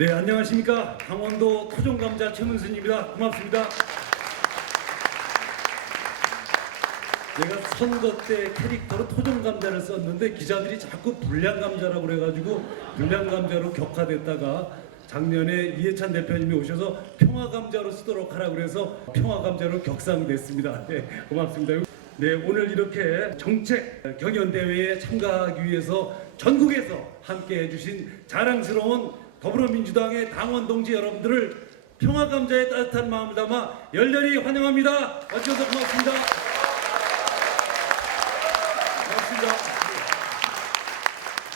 네, 안녕하십니까. 강원도 토종감자 최문순입니다. 고맙습니다. 내가 선거 때 캐릭터로 토종감자를 썼는데 기자들이 자꾸 불량감자라고 그래가지고 불량감자로 격화됐다가 작년에 이해찬 대표님이 오셔서 평화감자로 쓰도록 하라고 그래서 평화감자로 격상됐습니다. 네, 고맙습니다. 네, 오늘 이렇게 정책 경연대회에 참가하기 위해서 전국에서 함께 해주신 자랑스러운 더불어민주당의 당원 동지 여러분들을 평화감자의 따뜻한 마음을 담아 열렬히 환영합니다. 와주셔서 고맙습니다. 고맙습니다.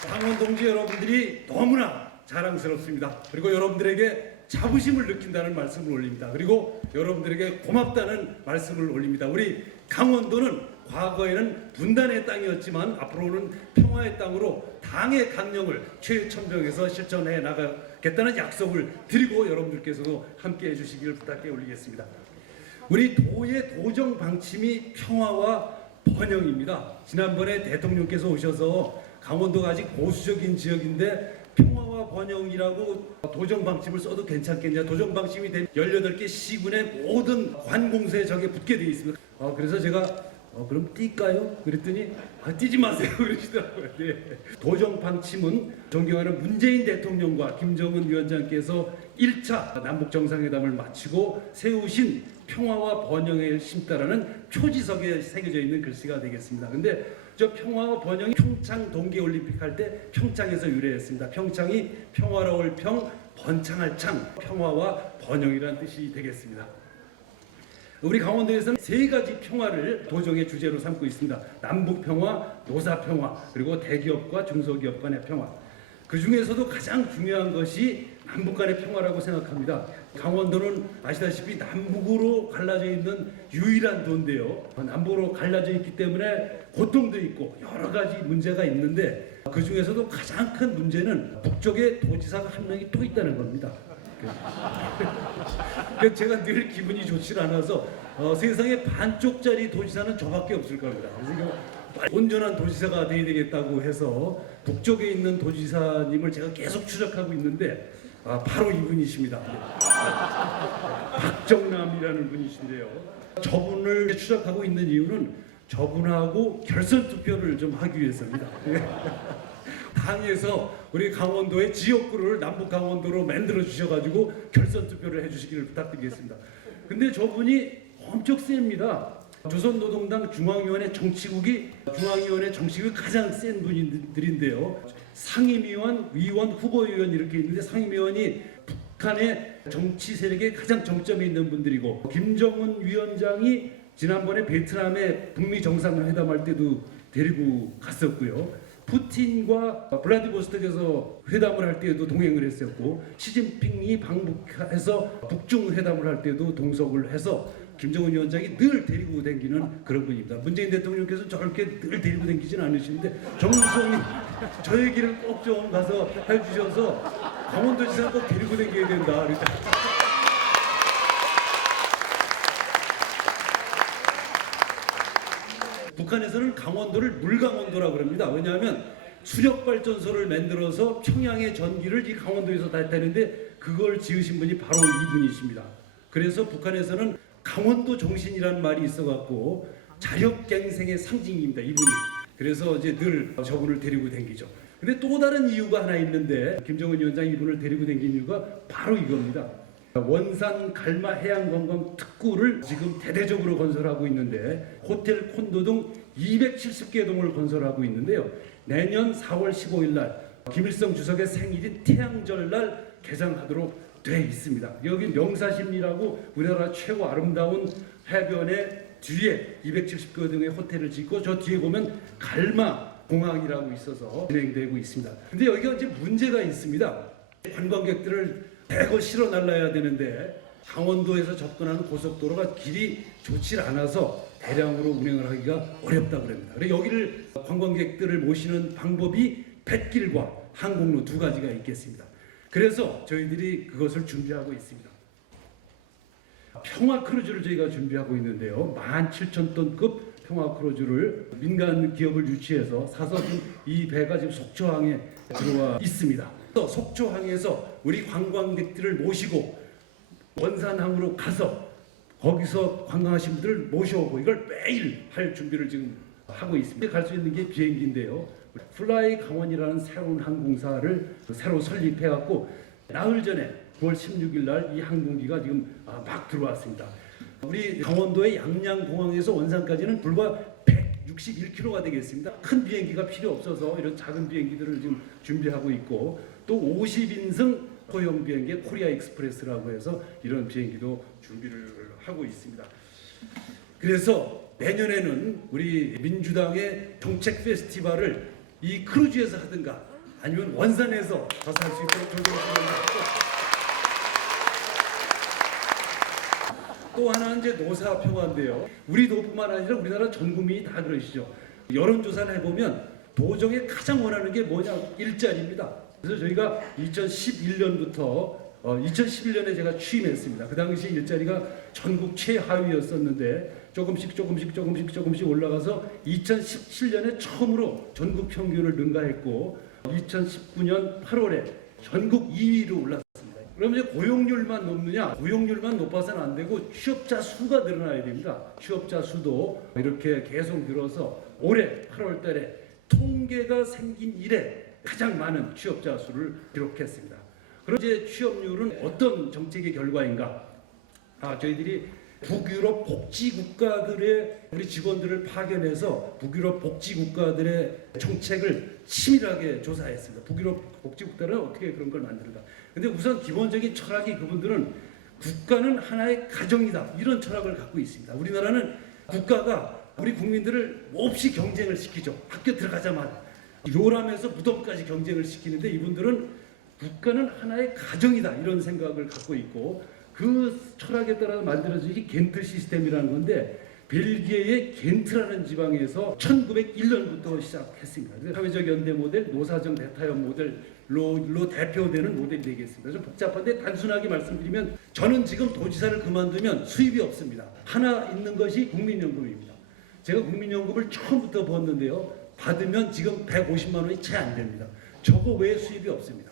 당원 동지 여러분들이 너무나 자랑스럽습니다. 그리고 여러분들에게 자부심을 느낀다는 말씀을 올립니다. 그리고 여러분들에게 고맙다는 말씀을 올립니다. 우리 강원도는 과거에는 분단의 땅이었지만 앞으로는 평화의 땅으로 당의 강령을 최첨정해서 실천해 나가겠다는 약속을 드리고 여러분들께서도 함께 해주시기를 부탁해 올리겠습니다. 우리 도의 도정 방침이 평화와 번영입니다. 지난번에 대통령께서 오셔서 강원도가 아직 보수적인 지역인데 평화와 번영이라고 도정 방침을 써도 괜찮겠냐. 도정 방침이 된 18개 시군의 모든 관공서에 저게 붙게 되어 있습니다. 그래서 제가 그럼 뛸까요? 그랬더니 뛰지 마세요 그러시더라고요. 네. 도정 방침은 존경하는 문재인 대통령과 김정은 위원장께서 1차 남북 정상회담을 마치고 세우신 평화와 번영에 심다라는 표지석에 새겨져 있는 글씨가 되겠습니다. 근데 저 평화와 번영이 평창 동계올림픽 할 때 평창에서 유래했습니다. 평창이 평화로울 평, 번창할 창, 평화와 번영이라는 뜻이 되겠습니다. 우리 강원도에서는 3가지 평화를 도정의 주제로 삼고 있습니다. 남북평화, 노사평화, 그리고 대기업과 중소기업 간의 평화. 그 중에서도 가장 중요한 것이 남북 간의 평화라고 생각합니다. 강원도는 아시다시피 남북으로 갈라져 있는 유일한 도인데요. 남북으로 갈라져 있기 때문에 고통도 있고 여러 가지 문제가 있는데 그 중에서도 가장 큰 문제는 북쪽에 도지사가 한 명이 또 있다는 겁니다. 제가 늘 기분이 좋지 않아서 세상에 반쪽짜리 도지사는 저밖에 없을 겁니다. 그래서 온전한 도지사가 돼야 되겠다고 해서 북쪽에 있는 도지사님을 제가 계속 추적하고 있는데 바로 이분이십니다. 박정남이라는 분이신데요. 저분을 추적하고 있는 이유는 저분하고 결선 투표를 좀 하기 위해서입니다. 당에서 우리 강원도의 지역구를 남북 강원도로 만들어 주셔가지고 결선 투표를 해주시기를 부탁드리겠습니다. 근데 저분이 엄청 셉니다. 조선노동당 중앙위원회 정치국이 가장 센 분들인데요. 상임위원, 위원, 후보위원 이렇게 있는데 상임위원이 북한의 정치 세력의 가장 정점에 있는 분들이고 김정은 위원장이 지난번에 베트남에 북미 정상회담할 때도 데리고 갔었고요. 푸틴과 블라디보스톡에서 회담을 할 때에도 동행을 했었고 시진핑이 방북해서 북중 회담을 할 때도 동석을 해서 김정은 위원장이 늘 데리고 다니는 그런 분입니다. 문재인 대통령께서 저렇게 늘 데리고 다니지는 않으시는데 정무성이 저 얘기를 꼭 좀 가서 해주셔서 강원도지사 꼭 데리고 다녀야 된다. 북한에서는 강원도를 물강원도라고 합니다. 왜냐하면 수력발전소를 만들어서 평양의 전기를 이 강원도에서 다 했다는데 그걸 지으신 분이 바로 이분이십니다. 그래서 북한에서는 강원도 정신이라는 말이 있어갖고 자력갱생의 상징입니다. 이분이. 그래서 이제 늘 저분을 데리고 다니죠. 근데 또 다른 이유가 하나 있는데 김정은 위원장이 이분을 데리고 다닌 이유가 바로 이겁니다. 원산 갈마 해양관광 특구를 지금 대대적으로 건설하고 있는데 호텔 콘도 등 270개 동을 건설하고 있는데요. 내년 4월 15일 날 김일성 주석의 생일인 태양절 날 개장하도록 돼 있습니다. 여기 명사심리라고 우리나라 최고 아름다운 해변의 뒤에 270개 등의 호텔을 짓고 저 뒤에 보면 갈마 공항이라고 있어서 진행되고 있습니다. 근데 여기가 이제 문제가 있습니다. 관광객들을 대거 실어 날라야 되는데 강원도에서 접근하는 고속도로가 길이 좋지 않아서 대량으로 운행을 하기가 어렵다고 합니다. 그래서 여기를 관광객들을 모시는 방법이 뱃길과 항공로 2가지가 있겠습니다. 그래서 저희들이 그것을 준비하고 있습니다. 평화 크루즈를 저희가 준비하고 있는데요. 17,000톤급 평화 크루즈를 민간 기업을 유치해서 사서 지금 이 배가 지금 속초항에 들어와 있습니다. 또 속초항에서 우리 관광객들을 모시고 원산항으로 가서 거기서 관광하신 분들을 모셔오고 이걸 매일 할 준비를 지금 하고 있습니다. 갈 수 있는 게 비행기인데요. 플라이 강원이라는 새로운 항공사를 새로 설립해갖고 나흘 전에 9월 16일 날 이 항공기가 지금 막 들어왔습니다. 우리 강원도의 양양공항에서 원산까지는 불과 161km가 되겠습니다. 큰 비행기가 필요 없어서 이런 작은 비행기들을 지금 준비하고 있고 또 50인승 소형 비행기 코리아 익스프레스라고 해서 이런 비행기도 준비를 하고 있습니다. 그래서 내년에는 우리 민주당의 정책 페스티벌을 이 크루즈에서 하든가 아니면 원산에서 가서 할 수 있도록 조정하겠습니다. 또 하나는 이제 노사평화인데요. 우리 도뿐만 아니라 우리나라 전 국민이 다 그러시죠. 여론조사를 해보면 도정에 가장 원하는 게 뭐냐? 일자리입니다. 그래서 저희가 2011년부터 2011년에 제가 취임했습니다. 그 당시 일자리가 전국 최하위였었는데 조금씩 올라가서 2017년에 처음으로 전국 평균을 능가했고 2019년 8월에 전국 2위로 올랐습니다. 그럼 이제 고용률만 높느냐? 고용률만 높아서는 안 되고 취업자 수가 늘어나야 됩니다. 취업자 수도 이렇게 계속 늘어서 올해 8월 달에 통계가 생긴 이래 가장 많은 취업자 수를 기록했습니다. 그럼 이제 취업률은 어떤 정책의 결과인가? 저희들이 북유럽 복지국가들의 우리 직원들을 파견해서 북유럽 복지국가들의 정책을 치밀하게 조사했습니다. 북유럽 복지국가는 어떻게 그런 걸 만드는가? 근데 우선 기본적인 철학이 그분들은 국가는 하나의 가정이다 이런 철학을 갖고 있습니다. 우리나라는 국가가 우리 국민들을 몹시 경쟁을 시키죠. 학교 들어가자마자 요람에서 무덤까지 경쟁을 시키는데 이분들은 국가는 하나의 가정이다 이런 생각을 갖고 있고 그 철학에 따라서 만들어진 겐트 시스템이라는 건데 벨기에의 겐트라는 지방에서 1901년부터 시작했습니다. 사회적 연대 모델, 노사정 대타협 모델로 대표되는 모델이 되겠습니다. 좀 복잡한데 단순하게 말씀드리면 저는 지금 도지사를 그만두면 수입이 없습니다. 하나 있는 것이 국민연금입니다. 제가 국민연금을 처음부터 벌었는데요. 받으면 지금 150만 원이 채 안 됩니다. 저거 외에 수입이 없습니다.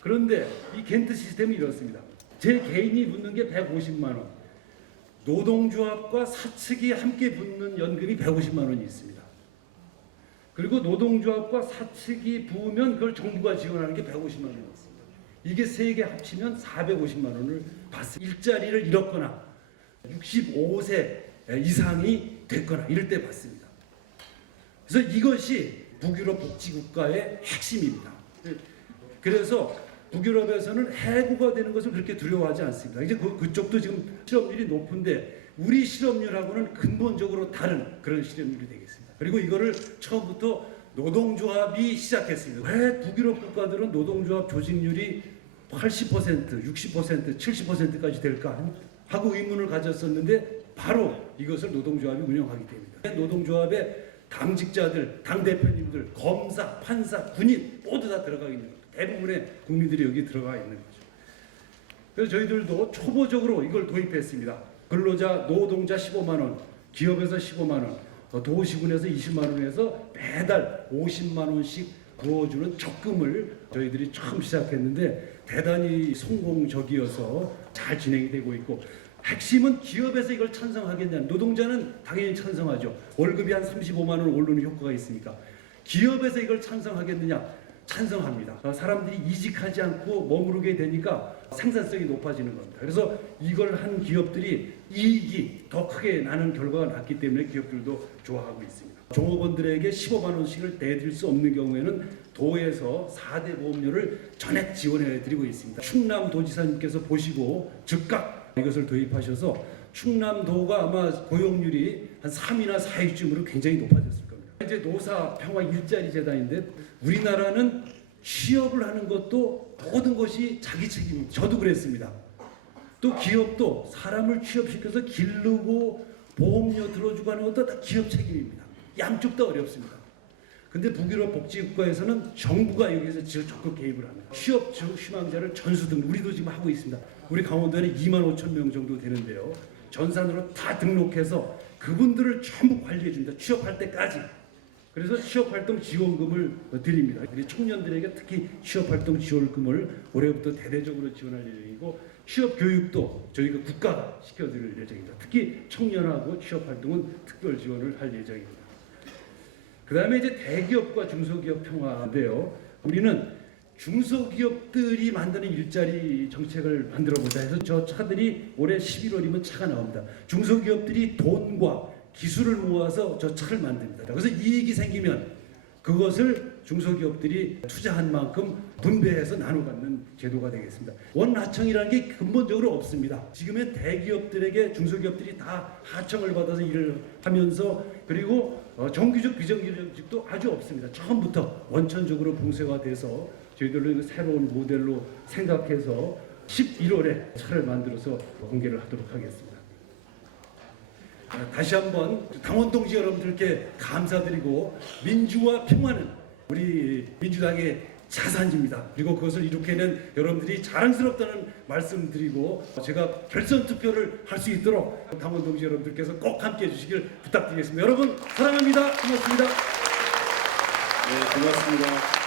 그런데 이 겐트 시스템이 이렇습니다. 제 개인이 붙는 게 150만 원. 노동조합과 사측이 함께 붙는 연금이 150만 원이 있습니다. 그리고 노동조합과 사측이 부으면 그걸 정부가 지원하는 게 150만 원이 있습니다. 이게 세 개 합치면 450만 원을 받습니다. 일자리를 잃었거나 65세 이상이 됐거나 이럴 때 받습니다. 그래서 이것이 북유럽 복지국가의 핵심입니다. 그래서 북유럽에서는 해고가 되는 것을 그렇게 두려워하지 않습니다. 이제 그쪽도 지금 실업률이 높은데 우리 실업률하고는 근본적으로 다른 그런 실업률이 되겠습니다. 그리고 이거를 처음부터 노동조합이 시작했습니다. 왜 북유럽 국가들은 노동조합 조직률이 80%, 60%, 70%까지 될까 하고 의문을 가졌었는데 바로 이것을 노동조합이 운영하기 때문입니다. 노동조합의 당직자들, 당대표님들, 검사, 판사, 군인 모두 다 들어가 있는 겁니다. 대부분의 국민들이 여기 들어가 있는 거죠. 그래서 저희들도 초보적으로 이걸 도입했습니다. 근로자, 노동자 15만 원, 기업에서 15만 원, 도시군에서 20만 원에서 매달 50만 원씩 부어주는 적금을 저희들이 처음 시작했는데 대단히 성공적이어서 잘 진행이 되고 있고 핵심은 기업에서 이걸 찬성하겠냐. 노동자는 당연히 찬성하죠. 월급이 한 35만 원 오르는 효과가 있으니까. 기업에서 이걸 찬성하겠느냐. 찬성합니다. 사람들이 이직하지 않고 머무르게 되니까 생산성이 높아지는 겁니다. 그래서 이걸 한 기업들이 이익이 더 크게 나는 결과가 났기 때문에 기업들도 좋아하고 있습니다. 종업원들에게 15만 원씩을 내드릴 수 없는 경우에는 도에서 4대 보험료를 전액 지원해 드리고 있습니다. 충남도지사님께서 보시고 즉각 이것을 도입하셔서 충남도가 아마 고용률이 한 3위나 4위쯤으로 굉장히 높아졌을 겁니다. 이제 노사평화 일자리 재단인데 우리나라는 취업을 하는 것도 모든 것이 자기 책임입니다. 저도 그랬습니다. 또 기업도 사람을 취업시켜서 기르고 보험료 들어주고 하는 것도 다 기업 책임입니다. 양쪽 다 어렵습니다. 근데 북유럽 복지국가에서는 정부가 여기서 적극 개입을 합니다. 취업 희망자를 전수 등 우리도 지금 하고 있습니다. 우리 강원도에는 2만 5천 명 정도 되는데요. 전산으로 다 등록해서 그분들을 전부 관리해 줍니다. 취업할 때까지. 그래서 취업활동 지원금을 드립니다. 우리 청년들에게 특히 취업활동 지원금을 올해부터 대대적으로 지원할 예정이고 취업교육도 저희가 국가가 시켜드릴 예정입니다. 특히 청년하고 취업활동은 특별 지원을 할 예정입니다. 그 다음에 이제 대기업과 중소기업 평화인데요. 우리는 중소기업들이 만드는 일자리 정책을 만들어 보자 해서 저 차들이 올해 11월이면 차가 나옵니다. 중소기업들이 돈과 기술을 모아서 저 차를 만듭니다. 그래서 이익이 생기면 그것을 중소기업들이 투자한 만큼 분배해서 나눠 갖는 제도가 되겠습니다. 원하청이라는 게 근본적으로 없습니다. 지금은 대기업들에게 중소기업들이 다 하청을 받아서 일을 하면서 그리고 정규직, 비정규직도 아주 없습니다. 처음부터 원천적으로 봉쇄가 돼서 저희들은 새로운 모델로 생각해서 11월에 차를 만들어서 공개를 하도록 하겠습니다. 다시 한번 강원동지 여러분들께 감사드리고 민주와 평화는 우리 민주당의 자산입니다. 그리고 그것을 이룩해낸 여러분들이 자랑스럽다는 말씀드리고 제가 결선 투표를 할 수 있도록 강원동지 여러분들께서 꼭 함께해 주시길 부탁드리겠습니다. 여러분 사랑합니다. 고맙습니다. 네, 고맙습니다.